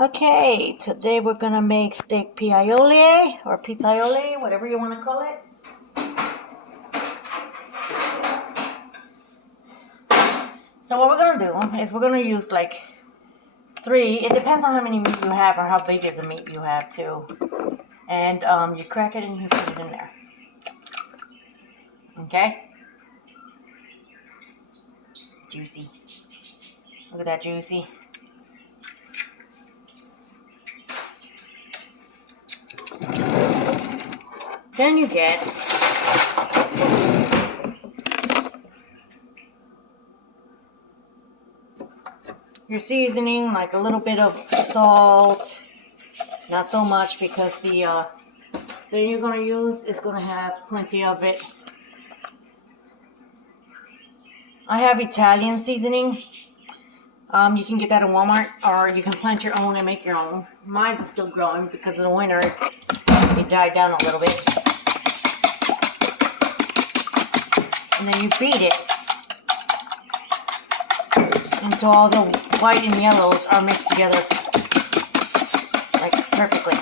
Okay, today we're gonna make steak pioli or pizzaiola, whatever you want to call it. So what we're gonna do is we're gonna use like 3. It depends on how many meat you have or how big is the meat you have too. And you crack it and you put it in there. Okay. Juicy. Look at that juicy. Then you get your seasoning, like a little bit of salt, not so much because the thing you're going to use is going to have plenty of it. I have Italian seasoning. You can get that in Walmart, or you can plant your own and make your own. Mine's is still growing because of the winter. It died down a little bit. And then you beat it until all the white and yellows are mixed together like perfectly.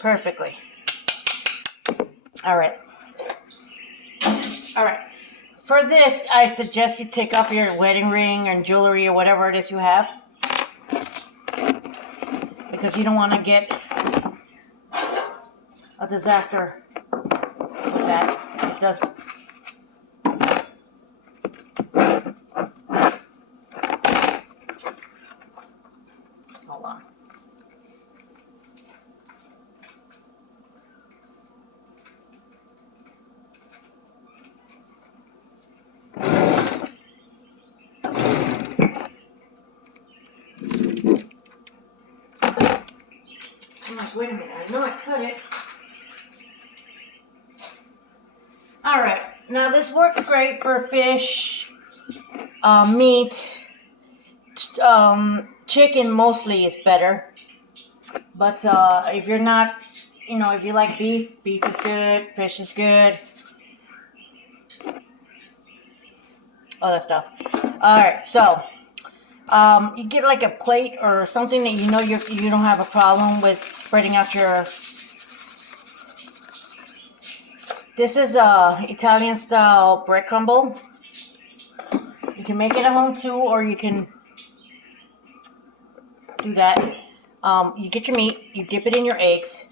Perfectly. All right. For this, I suggest you take off your wedding ring and jewelry or whatever it is you have, because you don't want to get a disaster with that. It does. Hold on. Wait a minute, I know I cut it. Alright, now this works great for fish, meat, chicken mostly is better. But if you're not, if you like beef is good, fish is good. All that stuff. Alright, so you get like a plate or something that you don't have a problem with spreading out your. This is Italian style bread crumble. You can make it at home too, or you can do that. You get your meat, you dip it in your eggs.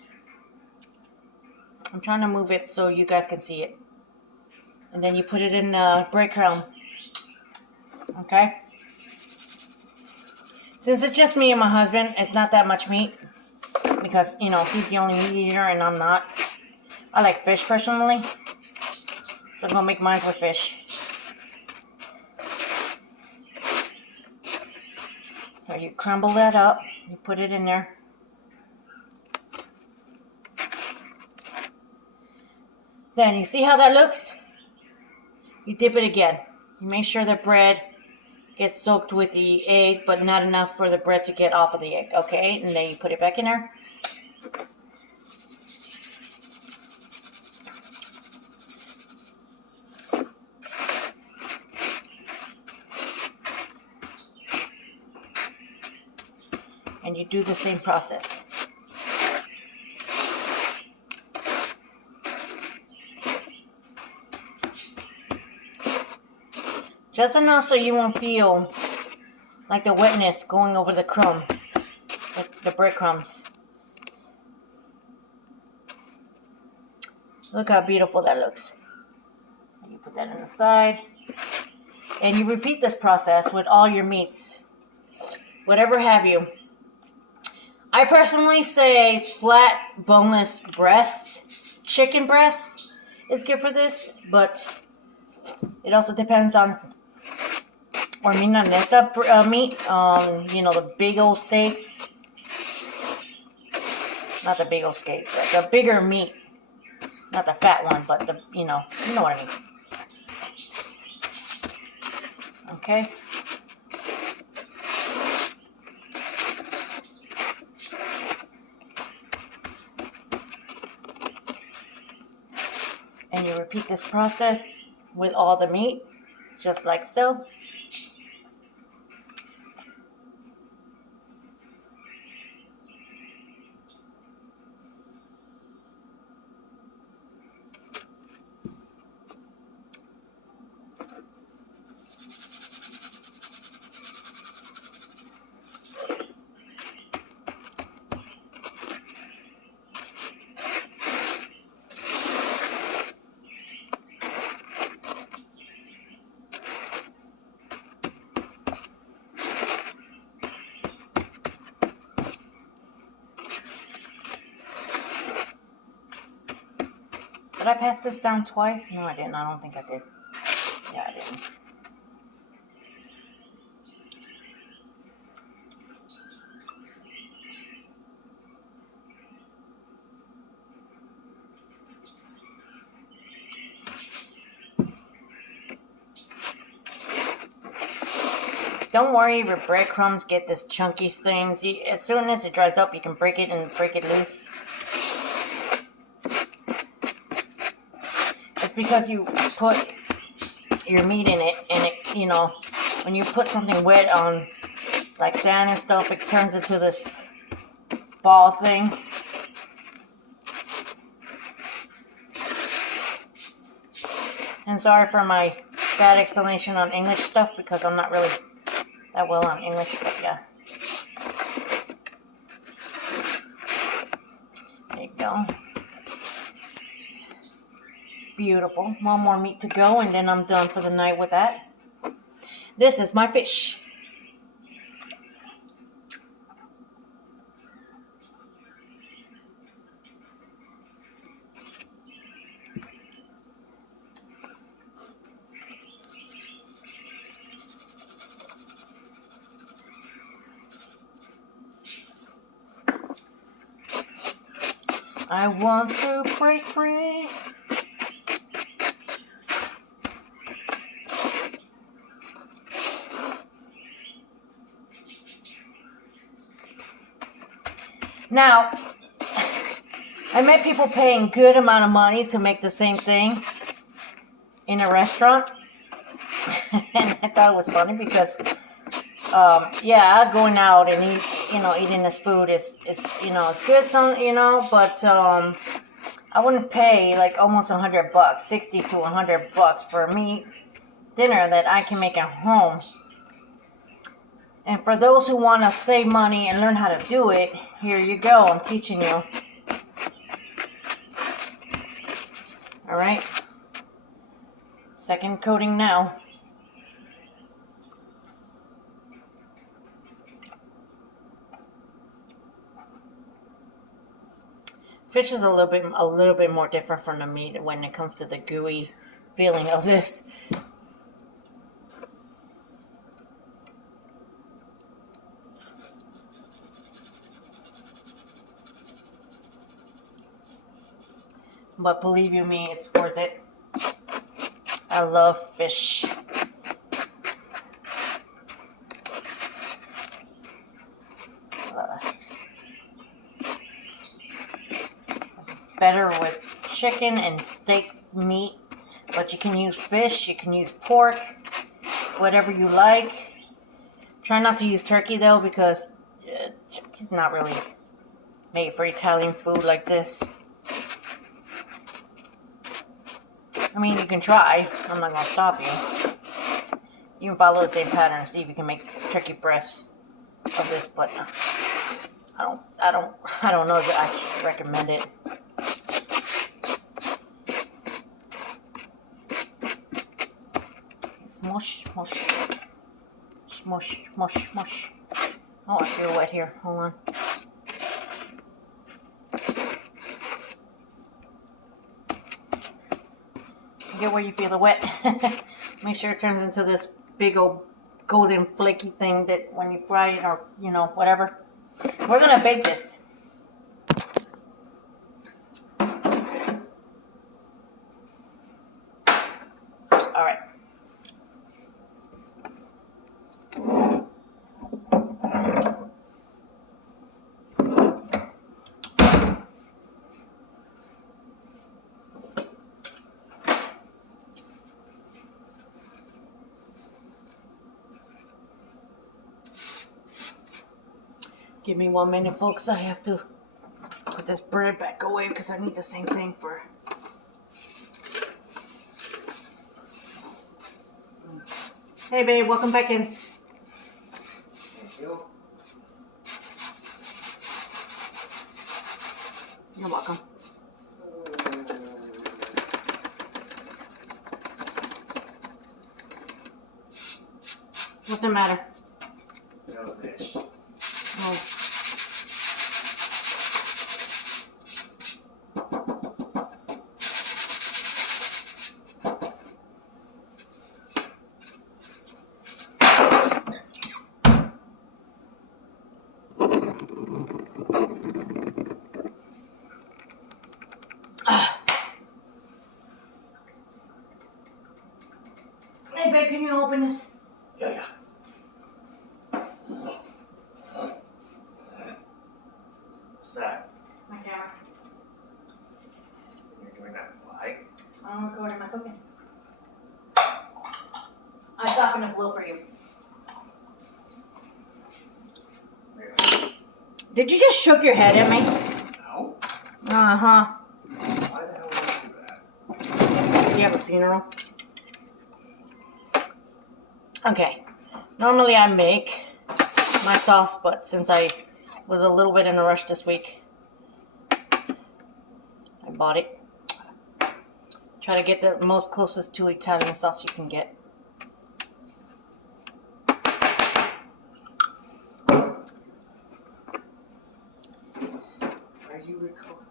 I'm trying to move it so you guys can see it. And then you put it in breadcrumb. Okay? Since it's just me and my husband, it's not that much meat. Because, he's the only meat eater and I'm not. I like fish personally. So I'm going to make mine with fish. So you crumble that up. You put it in there. Then you see how that looks? You dip it again. You make sure the bread gets soaked with the egg, but not enough for the bread to get off of the egg. Okay? And then you put it back in there. And you do the same process. Just enough so you won't feel like the wetness going over the crumbs, the breadcrumbs. Look how beautiful that looks. You put that on the side. And you repeat this process with all your meats. Whatever have you. I personally say flat, boneless breast. Chicken breast is good for this, but it also depends on, or milanesa meat. The big old steaks. Not the big old steak, but the bigger meat. Not the fat one, but the, you know what I mean. Okay. And you repeat this process with all the meat, just like so. Did I pass this down twice? No, I didn't. I don't think I did. Yeah, I didn't. Don't worry if your breadcrumbs get this chunky things. As soon as it dries up, you can break it and break it loose. It's because you put your meat in it, and it, you know, when you put something wet on, like sand and stuff, it turns into this ball thing. And sorry for my bad explanation on English stuff, because I'm not really that well on English, but yeah. There you go. Beautiful. One more meat to go, and then I'm done for the night with that. This is my fish. I want to break free. Now, I met people paying good amount of money to make the same thing in a restaurant. And I thought it was funny because, yeah, going out and eating this food is it's good, but I wouldn't pay like almost $100, $60 to $100 for a meat dinner that I can make at home. And for those who want to save money and learn how to do it, here you go. I'm teaching you. All right. Second coating now. Fish is a little bit more different from the meat when it comes to the gooey feeling of this. But believe you me, it's worth it. I love fish. It's better with chicken and steak meat, but you can use fish, you can use pork, whatever you like. Try not to use turkey though, because turkey's not really made for Italian food like this. I mean, you can try. I'm not gonna stop you. You can follow the same pattern and see if you can make turkey breast of this, but I don't know that I should recommend it. Smush, smush, smush, smush, smush. Oh, I feel wet here. Hold on. Get where you feel the wet. Make sure it turns into this big old golden flaky thing that when you fry it, or whatever. We're gonna bake this. All right. Give me 1 minute, folks. I have to put this bread back away because I need the same thing for... Hey, babe, welcome back in. Thank you. You're welcome. What's the matter? Nose itch. Oh. Hey, babe, can you open this? Yeah. What's that? My camera. You're doing that? Why? I'm recording my cooking. I softened a blow for you. Really? Did you just shook your head at me? No. Uh-huh. Why the hell would you do that? Do you have a funeral? Okay. Normally I make my sauce, but since I was a little bit in a rush this week, I bought it. Try to get the most closest to Italian sauce you can get.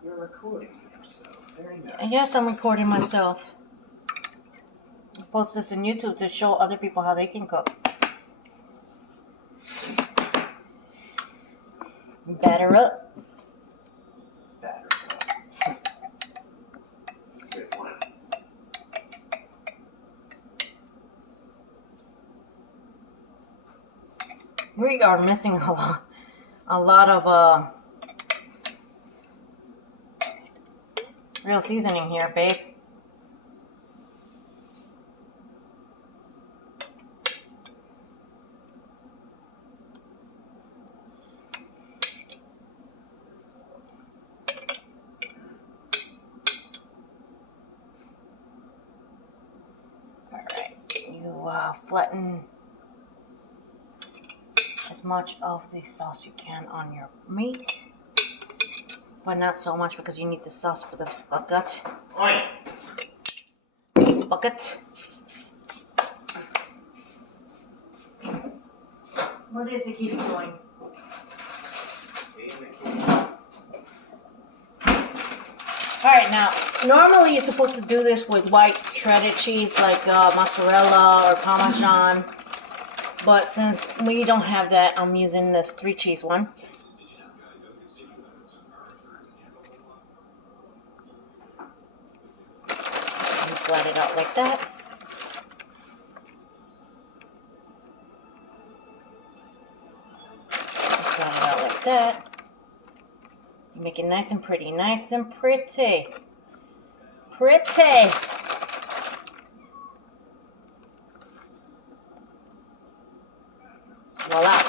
You're recording yourself. Very nice. And yes, I'm recording myself. I post this on YouTube to show other people how they can cook. Batter up. Batter up. Good one. We are missing a lot of real seasoning here, babe. Alright, you flatten as much of the sauce you can on your meat. But not so much because you need the sauce for the spaghetti. Oi! Spaghetti. What is the kitty doing? Alright, now, normally you're supposed to do this with white shredded cheese like mozzarella or Parmesan. But since we don't have that, I'm using this 3-cheese one. Flat it out like that. Flat it out like that. Make it nice and pretty. Nice and pretty. Pretty. Voila.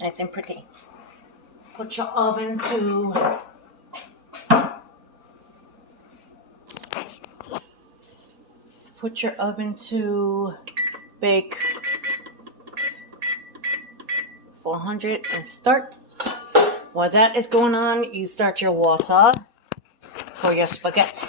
Nice and pretty. Put your oven to... Put your oven to bake 400 and start. While that is going on, you start your water for your spaghetti.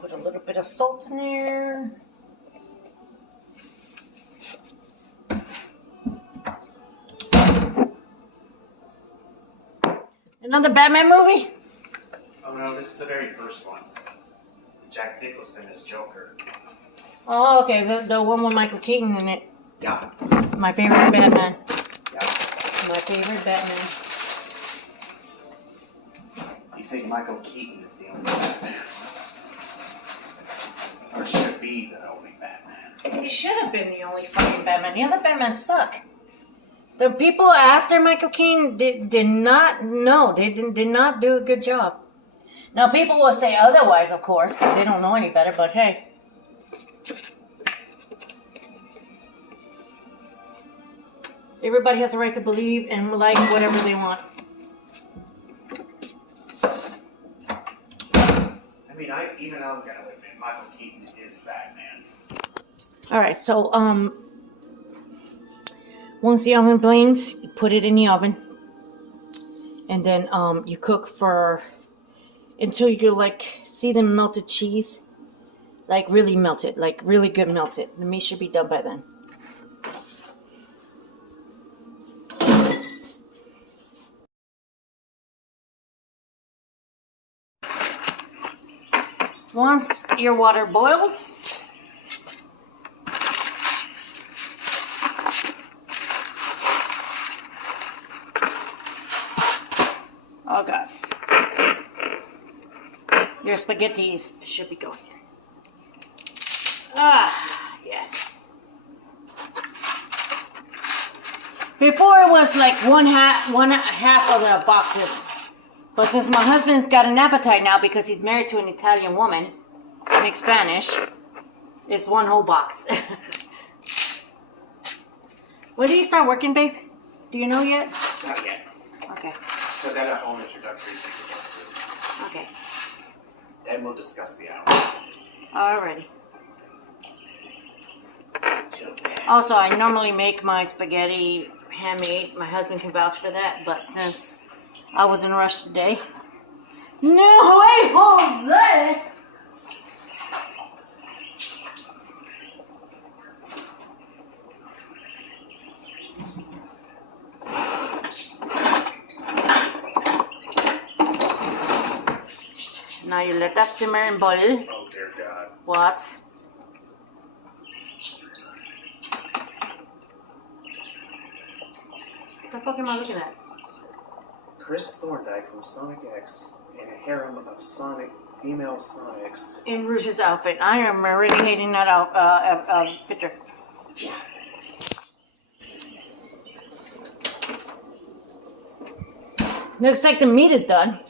Put a little bit of salt in there. Another Batman movie? Oh no, this is the very first one. Jack Nicholson as Joker. Oh, okay, the one with Michael Keaton in it. Yeah. My favorite Batman. Yeah. My favorite Batman. You think Michael Keaton is the only Batman? Or should be the only Batman? He should have been the only fucking Batman. The other Batman suck. The people after Michael Keaton did not know. They did not do a good job. Now, people will say otherwise, of course, because they don't know any better, but hey. Everybody has a right to believe and like whatever they want. I mean, I'm gonna admit, Michael Keaton is Batman. Alright, so, once the oven blinks, you put it in the oven. And then, you cook for, until you, like, see the melted cheese. Like, really melted. Like, really good melted. The meat should be done by then. Once your water boils, oh god, your spaghettis should be going in. Ah, yes. Before it was like one half of the boxes. But since my husband's got an appetite now because he's married to an Italian woman, speaks Spanish, it's one whole box. When do you start working, babe? Do you know yet? Not yet. Okay. So I got a whole introductory thing to go through. Okay. Then we'll discuss the hours. Alrighty. Till then. Also, I normally make my spaghetti handmade. My husband can vouch for that, but since I was in a rush today. No way, Jose! Now you let that simmer and boil. Oh dear God. What? What the fuck am I looking at? Chris Thorndike from Sonic X and a harem of female Sonics. In Rouge's outfit. I am already hating that picture. Looks like the meat is done.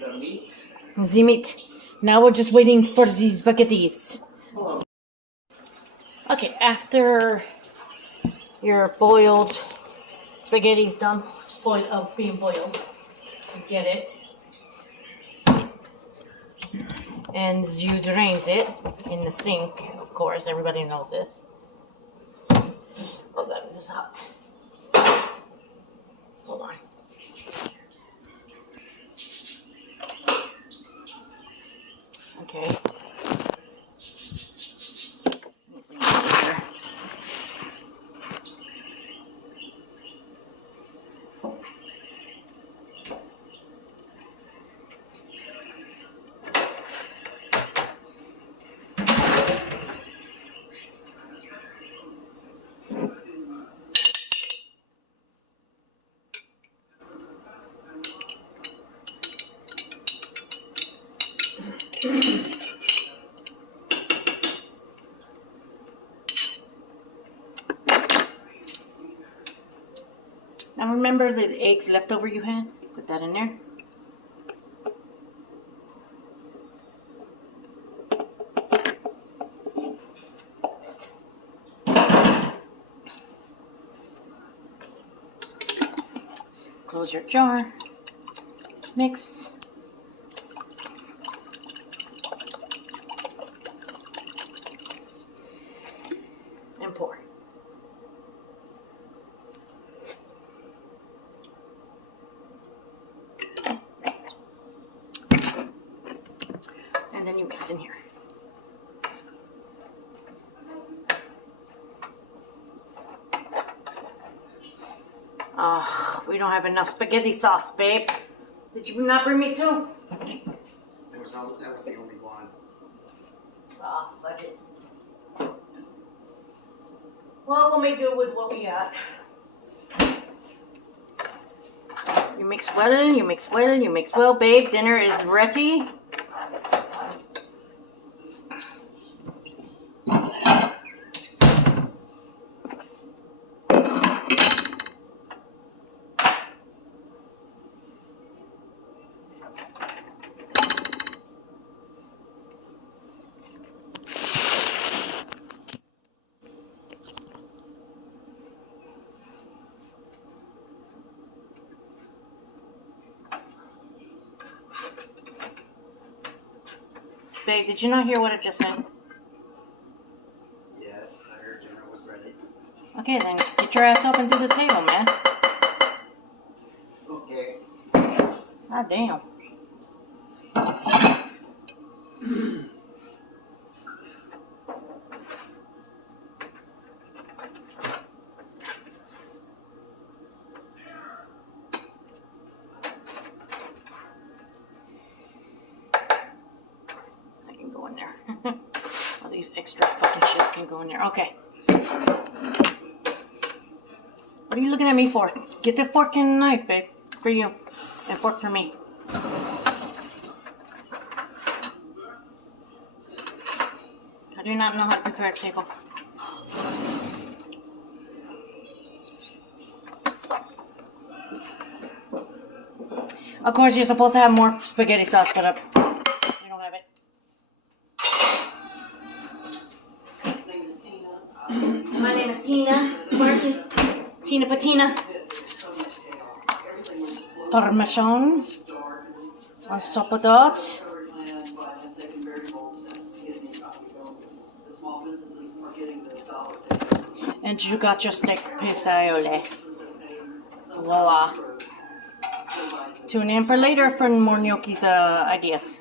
The meat. The meat. Now we're just waiting for the spaghettis. Hello. Okay, after your boiled spaghetti's done being boiled, you get it. And you drains it in the sink, of course, everybody knows this. Oh god, this is hot. Hold on. Okay. Now remember the eggs leftover you had? Put that in there. Close your jar. Mix. And pour. And then you mix in here. Oh, we don't have enough spaghetti sauce, babe. Did you not bring me two? That was the only one. Oh, fuck it. Well, we'll make do with what we got. You mix well, you mix well, you mix well, babe. Dinner is ready. Babe, did you not hear what I just said? Yes, I heard dinner was ready. Okay, then get your ass up and do the table, man. Okay. God damn. I can go in there. All these extra fucking shits can go in there. Okay. What are you looking at me for? Get the fork and knife, babe. For you. And fork for me. I do not know how to prepare a table. Of course, you're supposed to have more spaghetti sauce, but we don't have it. My name is Tina. Martin. Tina Patina. Parmesan. On top of that. And you got your steak pizzaiola. Voila. Tune in for later for more gnocchi's ideas.